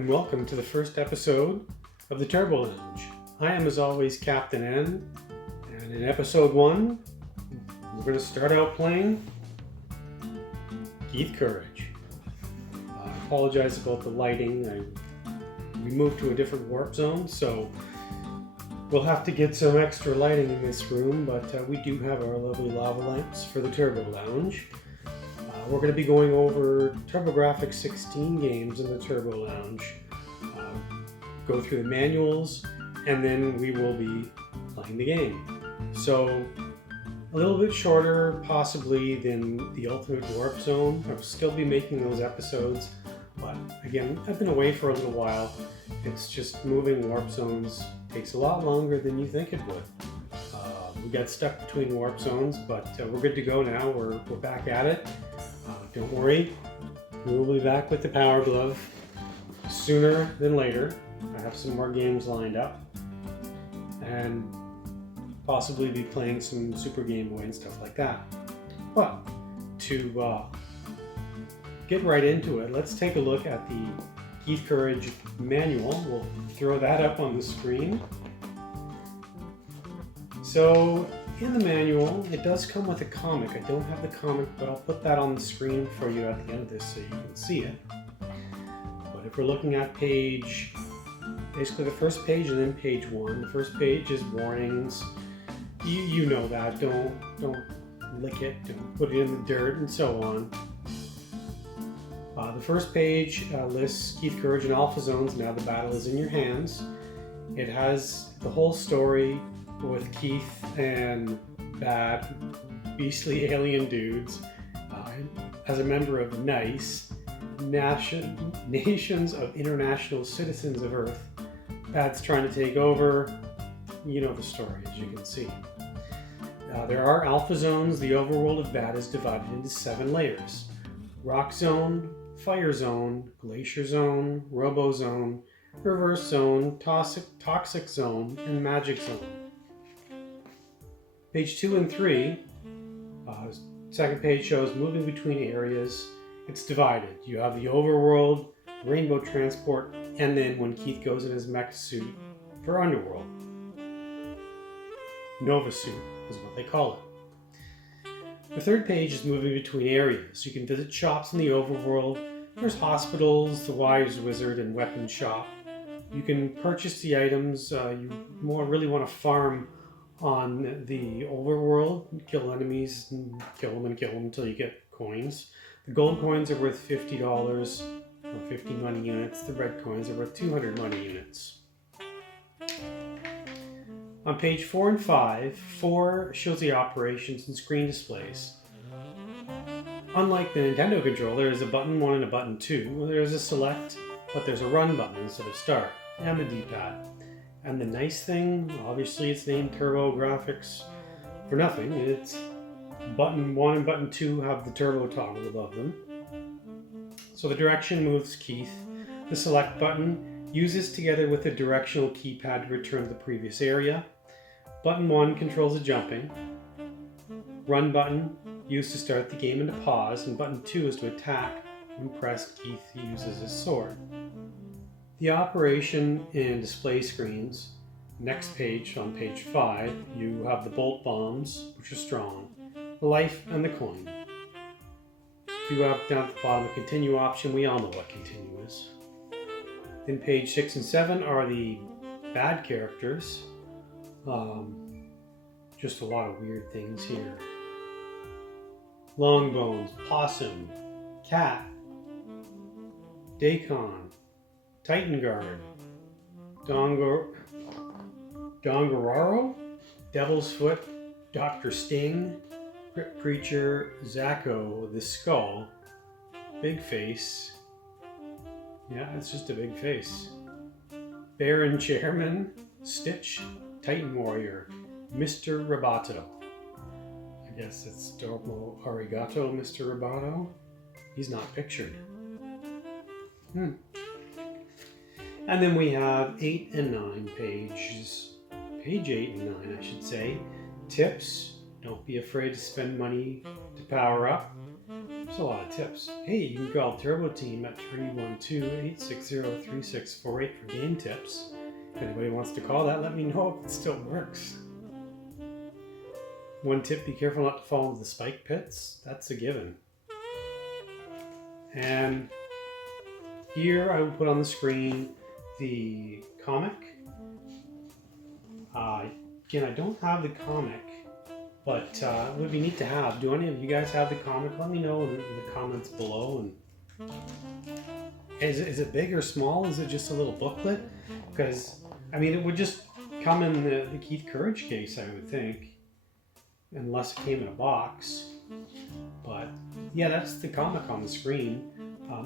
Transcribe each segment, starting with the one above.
and welcome to the first episode of the Turbo Lounge. I am, as always, Captain N, and in episode 1, we're going to start out playing Keith Courage. I apologize about the lighting. We moved to a different warp zone, so we'll have to get some extra lighting in this room, but we do have our lovely lava lamps for the Turbo Lounge. We're going to be going over Turbografx 16 games in the Turbo Lounge, go through the manuals, and then we will be playing the game. So, a little bit shorter possibly than the Ultimate Warp Zone. I'll still be making those episodes, but again, I've been away for a little while. It's just moving warp zones takes a lot longer than you think it would. We got stuck between warp zones, but we're good to go now. We're back at it. Don't worry, we'll be back with the Power Glove sooner than later. I have some more games lined up, and possibly be playing some Super Game Boy and stuff like that. But to get right into it, let's take a look at the Keith Courage manual. We'll throw that up on the screen. So in the manual, it does come with a comic. I don't have the comic, but I'll put that on the screen for you at the end of this so you can see it. But if we're looking at basically the first page and then page 1. The first page is warnings. You know that. Don't lick it. Don't put it in the dirt, and so on. The first page lists Keith Courage and Alpha Zones. Now the battle is in your hands. It has the whole story with Keith and bad, beastly alien dudes. As a member of NICE, Nations of International Citizens of Earth, Bad's trying to take over. You know the story, as you can see. There are Alpha Zones. The overworld of Bad is divided into 7 layers. Rock Zone, Fire Zone, Glacier Zone, Robo Zone, Reverse Zone, Toxic Zone, and Magic Zone. Page 2 and 3, second page shows moving between areas. It's divided. You have the Overworld, Rainbow Transport, and then when Keith goes in his mech suit for Underworld. Nova Suit is what they call it. The third page is moving between areas. You can visit shops in the Overworld. There's hospitals, the Wise Wizard, and Weapon Shop. You can purchase the items. You really want to farm on the Overworld, kill enemies, and kill them until you get coins. The gold coins are worth $50 or 50 money units. The red coins are worth 200 money units. On page 4 and 5, 4 shows the operations and screen displays. Unlike the Nintendo controller, there's a button 1 and a button 2. There's a select, but there's a run button instead of start, and the D-pad. And the nice thing, obviously it's named Turbografx for nothing. It's button 1 and button 2 have the turbo toggle above them. So the direction moves Keith. The select button uses together with the directional keypad to return to the previous area. Button 1 controls the jumping. Run button used to start the game and to pause, and button 2 is to attack. When pressed, Keith uses his sword. The operation and display screens. Next page, on page 5, you have the bolt bombs, which are strong, the life, and the coin. If you have down at the bottom a continue option, we all know what continue is. Then page 6 and 7 are the bad characters. Just a lot of weird things here. Longbones, Possum, Cat, Dacon, Titan Guard, Dongararo, Devil's Foot, Dr. Sting, Crypt Preacher, Zacho, the Skull, Big Face. Yeah, it's just a big face. Baron Chairman, Stitch, Titan Warrior, Mr. Roboto. I guess it's Domo Arigato, Mr. Roboto. He's not pictured. And then we have 8 and 9 pages. Page 8 and 9, I should say. Tips. Don't be afraid to spend money to power up. There's a lot of tips. Hey, you can call Turbo Team at 312-860-3648 for game tips. If anybody wants to call that, let me know if it still works. One tip, be careful not to fall into the spike pits. That's a given. And here I will put on the screen the comic. Again, I don't have the comic, but it would be neat to have. Do any of you guys have the comic? Let me know in the comments below. And is it big or small? Is it just a little booklet? Because, I mean, it would just come in the Keith Courage case, I would think. Unless it came in a box. But yeah, that's the comic on the screen.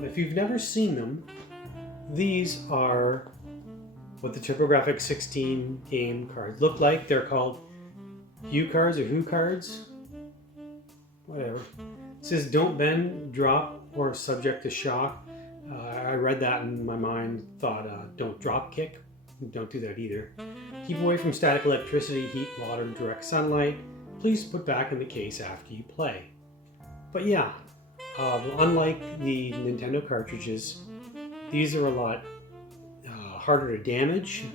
If you've never seen them, these are what the Turbografx 16 game cards look like. They're called Hue cards or Who cards. Whatever. It says don't bend, drop, or subject to shock. I read that in my mind, thought don't drop kick. Don't do that either. Keep away from static electricity, heat, water, direct sunlight. Please put back in the case after you play. But yeah, unlike the Nintendo cartridges, these are a lot harder to damage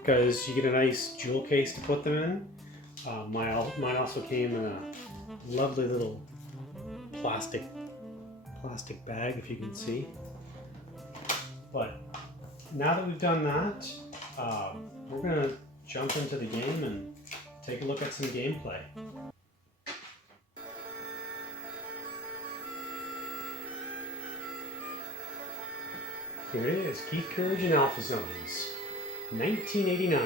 because you get a nice jewel case to put them in. Mine also came in a lovely little plastic bag, if you can see. But now that we've done that, we're gonna jump into the game and take a look at some gameplay. Here it is, Keith Courage and Alpha Zones, 1989.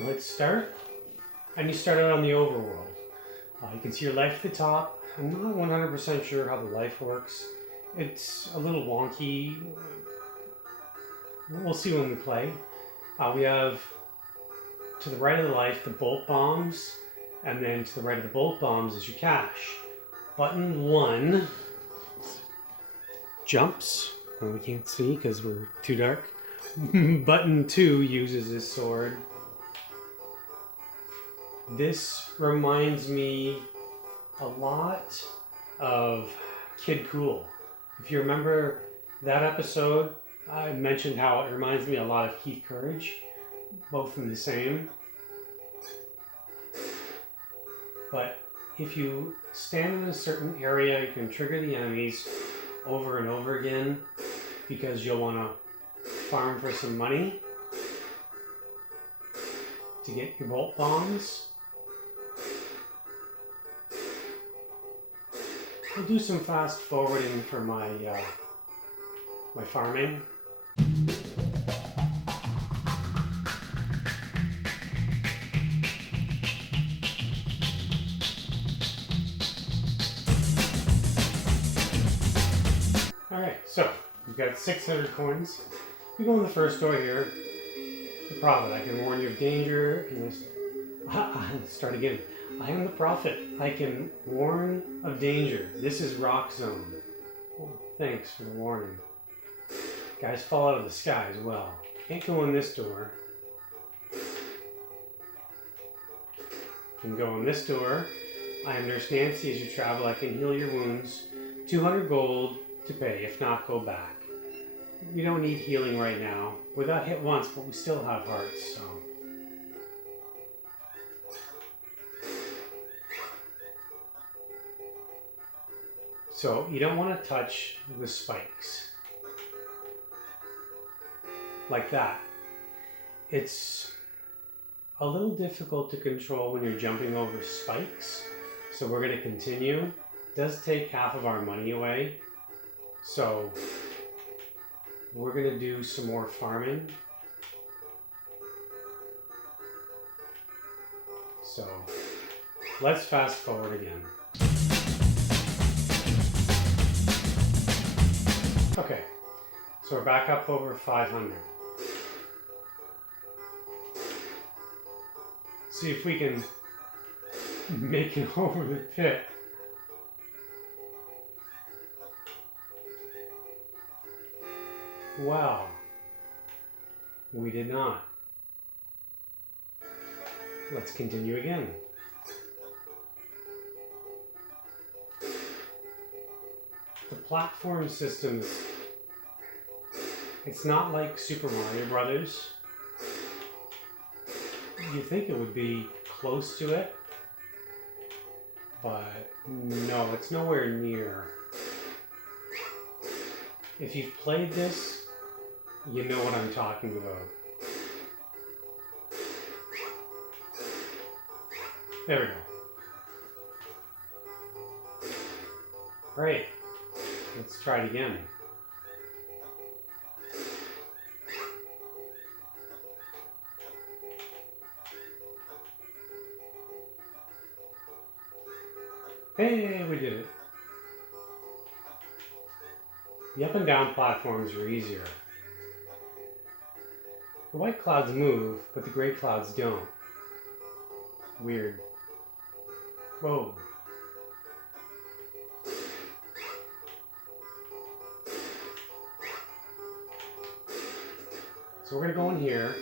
Let's start, and you start out on the Overworld. You can see your life at the top. I'm not 100% sure how the life works. It's a little wonky. We'll see when we play. We have to the right of the life the bolt bombs, and then to the right of the bolt bombs is your cash. Button 1 jumps. Well, we can't see because we're too dark. Button 2 uses his sword. This reminds me a lot of Kid Cool. If you remember that episode, I mentioned how it reminds me a lot of Keith Courage. Both in the same. But if you stand in a certain area, you can trigger the enemies over and over again because you'll want to farm for some money to get your bolt bombs. I'll do some fast forwarding for my my farming. Alright, so we've got 600 coins. We go in the first door here. The prophet, I can warn you of danger. Start again. I am the prophet. I can warn of danger. This is Rock Zone. Oh, thanks for the warning. Guys fall out of the sky as well. Can't go in this door. Can go in this door. I am Nurse Nancy. As you travel, I can heal your wounds. 200 gold to pay. If not, go back. We don't need healing right now. We got hit once, but we still have hearts, so. So you don't want to touch the spikes. Like that. It's a little difficult to control when you're jumping over spikes. So we're going to continue. It does take half of our money away. So we're going to do some more farming. So let's fast forward again. Okay, so we're back up over 500. See if we can make it over the pit. Wow, we did not. Let's continue again. platform systems, it's not like Super Mario Brothers. You think it would be close to it, but no, it's nowhere near. If you've played this, you know what I'm talking about. There we go. Great. Let's try it again. Hey, we did it. The up and down platforms are easier. The white clouds move, but the gray clouds don't. Weird. Whoa. So we're going to go in here,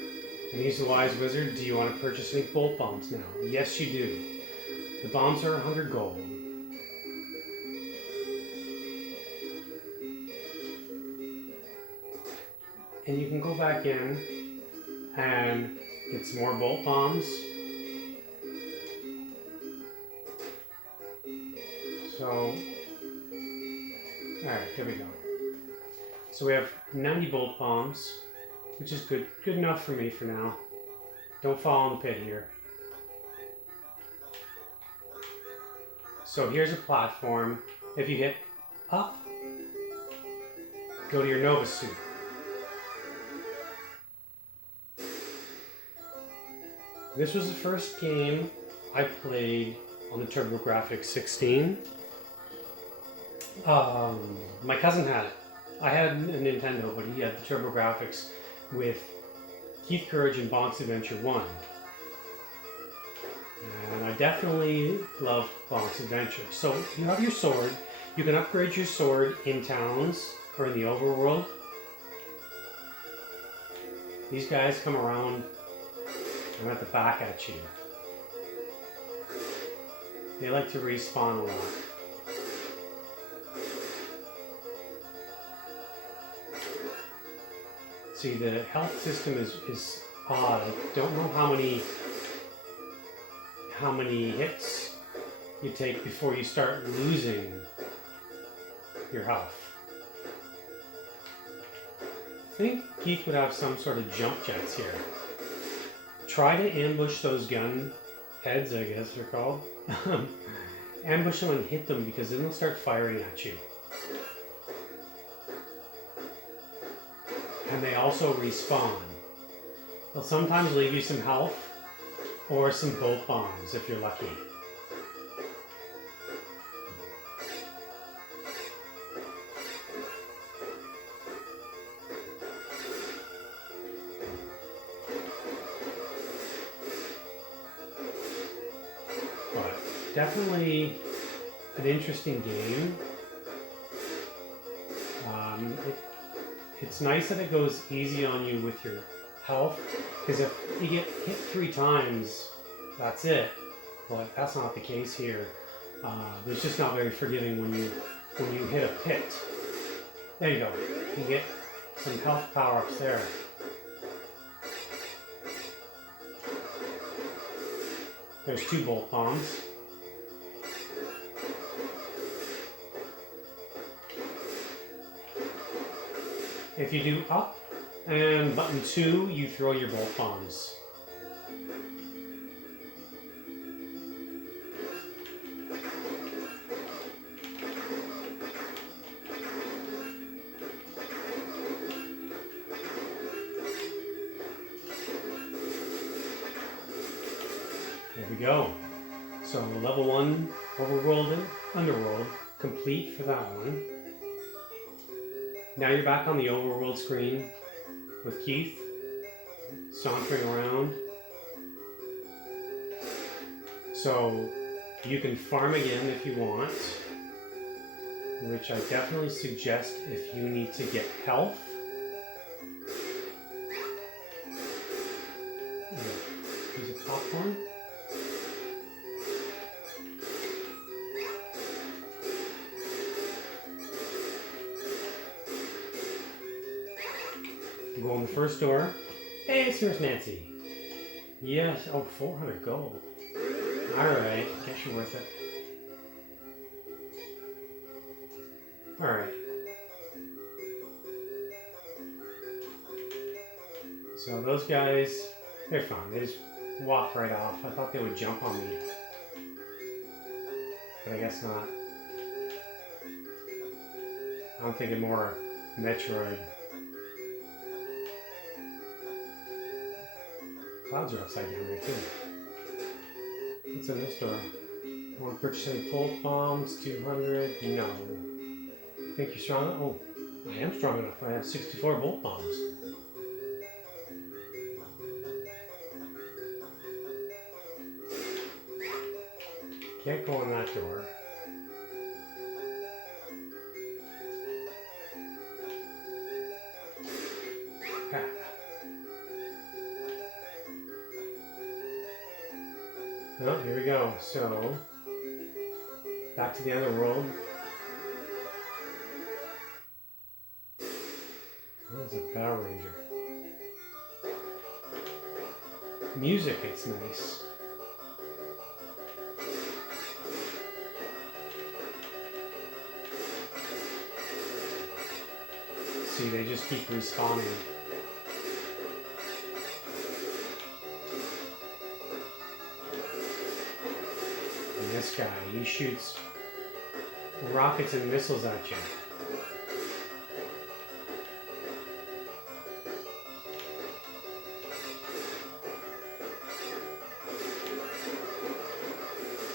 and he's the wise wizard. Do you want to purchase any bolt bombs now? Yes, you do. The bombs are 100 gold. And you can go back in and get some more bolt bombs. So, alright, there we go. So we have 90 bolt bombs, which is good enough for me for now. Don't fall in the pit here. So here's a platform. If you hit up, go to your Nova suit. This was the first game I played on the Turbografx 16. My cousin had it. I had a Nintendo, but he had the Turbografx with Keith Courage and Bonk's Adventure 1. And I definitely love Bonk's Adventure. So you have your sword. You can upgrade your sword in towns or in the overworld. These guys come around and at the back at you. They like to respawn a lot. See, the health system is odd. I don't know how many hits you take before you start losing your health. I think Keith would have some sort of jump jets here. Try to ambush those gun heads, I guess they're called. Ambush them and hit them, because then they'll start firing at you. And they also respawn. They'll sometimes leave you some health or some bolt bombs if you're lucky. But definitely an interesting game. It's nice that it goes easy on you with your health, because if you get hit 3 times, that's it. But that's not the case here. It's just not very forgiving when you hit a pit. There you go. You get some health power-ups there. There's 2 bolt bombs. If you do up and button 2, you throw your bolt bombs. There we go. So level 1, Overworld and Underworld, complete for that one. Now you're back on the Overworld screen with Keith sauntering around. So you can farm again if you want, which I definitely suggest if you need to get health. Use a popcorn. We'll go in the first door. Hey, it's Nurse Nancy. Yes. Oh, 400 gold. Alright. Guess you're worth it. Alright. So those guys, they're fine. They just walk right off. I thought they would jump on me. But I guess not. I'm thinking more Metroid. Clouds are upside down there too. What's in this door? I want to purchase any pulse bombs, 200. No. Think you're strong enough? Oh, I am strong enough. I have 64 bolt bombs. Can't go in that door. Ah. Oh, here we go. So, back to the Overworld. Oh, it's a Power Ranger. Music, it's nice. See, they just keep respawning. And this guy, he shoots rockets and missiles at you.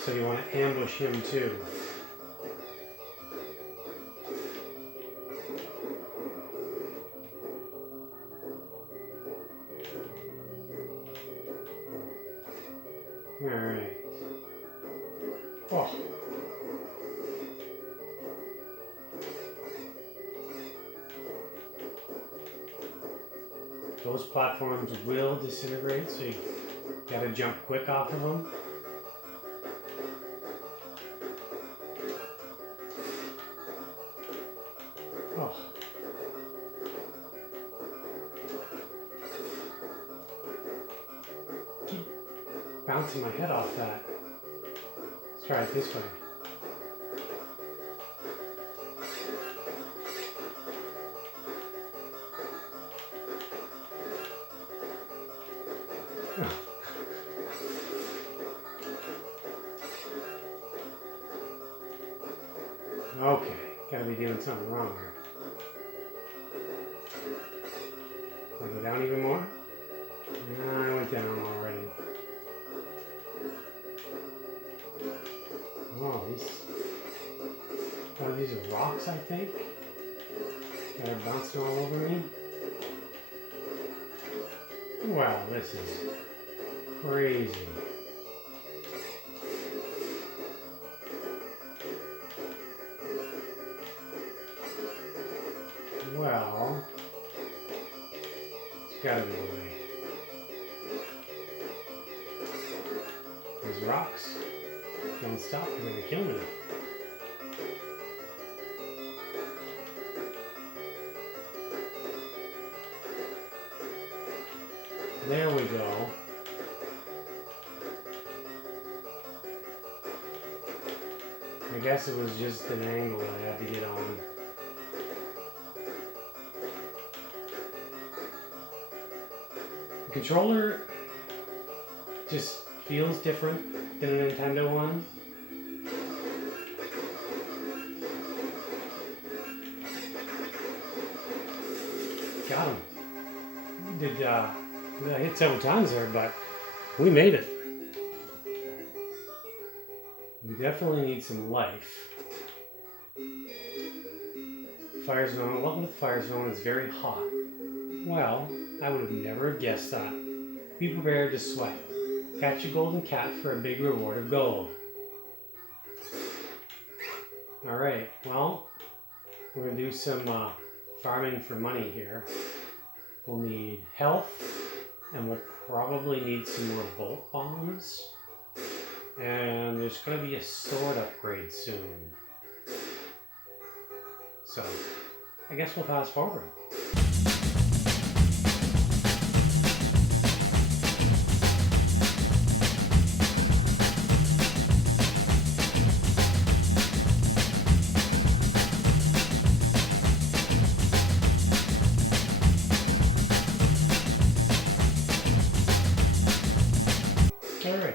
So you want to ambush him too. Alright. Oh. Those platforms will disintegrate, so you gotta jump quick off of them. Oh. Keep bouncing my head off that. Let's try it this way. Okay, gotta be doing something wrong here. Can I go down even more? No, I went down already. Oh, these are rocks, I think. They're bouncing all over me. Wow, this is crazy. Well, it's gotta be the way. These rocks don't stop, they're gonna kill me. There we go. I guess it was just an angle that I had to get on. The controller just feels different than a Nintendo one. Got him. I hit several times there, but we made it. We definitely need some life. Fire zone. Welcome to the fire zone. It's very hot. Well, I would have never guessed that. Be prepared to sweat. Catch a golden cat for a big reward of gold. Alright, well, we're going to do some farming for money here. We'll need health, and we'll probably need some more bolt bombs. And there's going to be a sword upgrade soon. So, I guess we'll fast forward.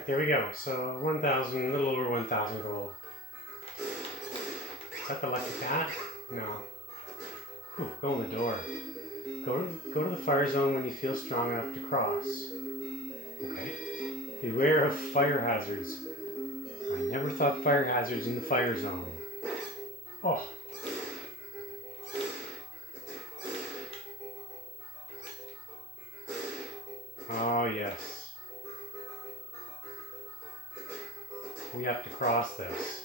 Alright, there we go. So 1,000, a little over 1,000 gold. Is that the lucky cat? No. Whew, go in the door. Go to the fire zone when you feel strong enough to cross. Okay. Beware of fire hazards. I never thought fire hazards in the fire zone. Oh. Oh, yes. We have to cross this.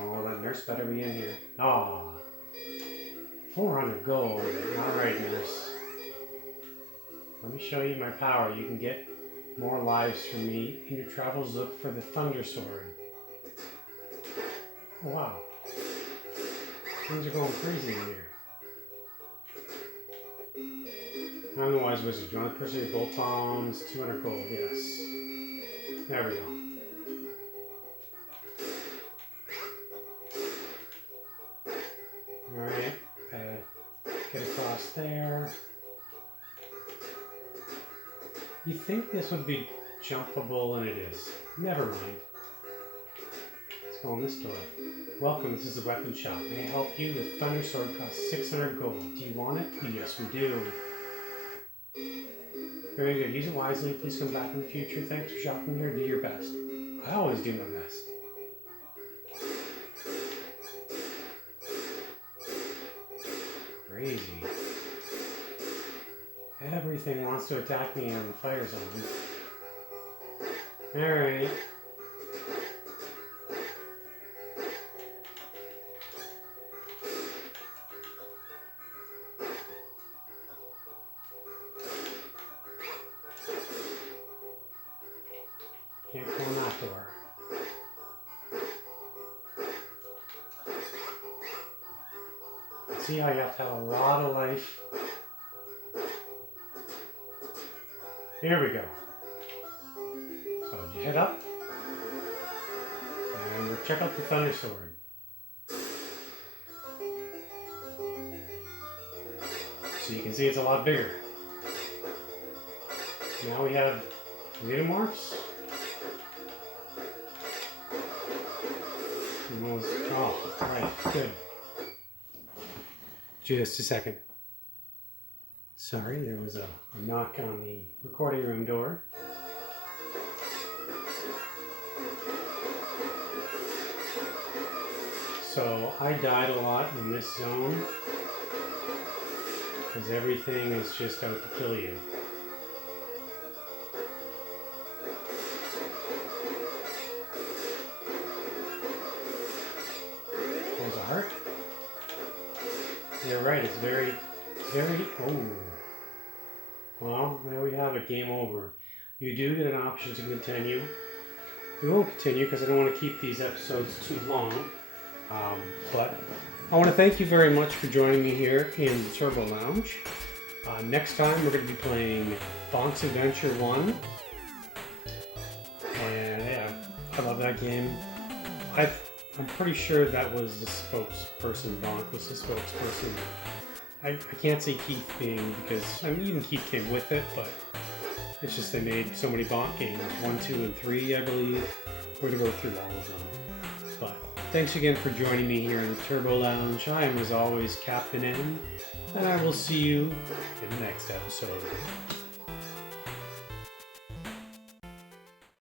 Oh, that nurse better be in here. Ah, 400 gold. Alright, nurse. Let me show you my power. You can get more lives from me. In your travels, look for the Thunder Sword. Oh, wow. Things are going crazy in here. I'm the wise wizard. Do you want to pursue bolt bombs? 200 gold, yes. There we go. Alright, get across there. You think this would be jumpable, and it is. Never mind. Let's go in this door. Welcome, this is the weapon shop. May I help you? The Thunder Sword costs 600 gold. Do you want it? Yes, we do. Very good. Use it wisely. Please come back in the future. Thanks for shopping here. Do your best. I always do my best. Crazy. Everything wants to attack me in the fire zone. Alright. Can't go in that door. See how you have to have a lot of life. Here we go. So you head up, and we'll check out the Thunder Sword. So you can see it's a lot bigger. Now we have xenomorphs. Oh, right, good. Just a second. Sorry, there was a knock on the recording room door. So I died a lot in this zone because everything is just out to kill you. There's a heart. You're right, it's very, oh. Well, there we have it, game over. You do get an option to continue. We won't continue because I don't want to keep these episodes too long. But I want to thank you very much for joining me here in the Turbo Lounge. Next time we're going to be playing Bonk's Adventure 1. And yeah, I love that game. I'm pretty sure that was the spokesperson. Bonk was the spokesperson. I can't say Keith being, because I mean, even Keith came with it, but it's just they made so many Bonk games, 1, 2, and 3, I believe. We're going to go through all of them. But thanks again for joining me here in the Turbo Lounge. I am, as always, Captain N, and I will see you in the next episode.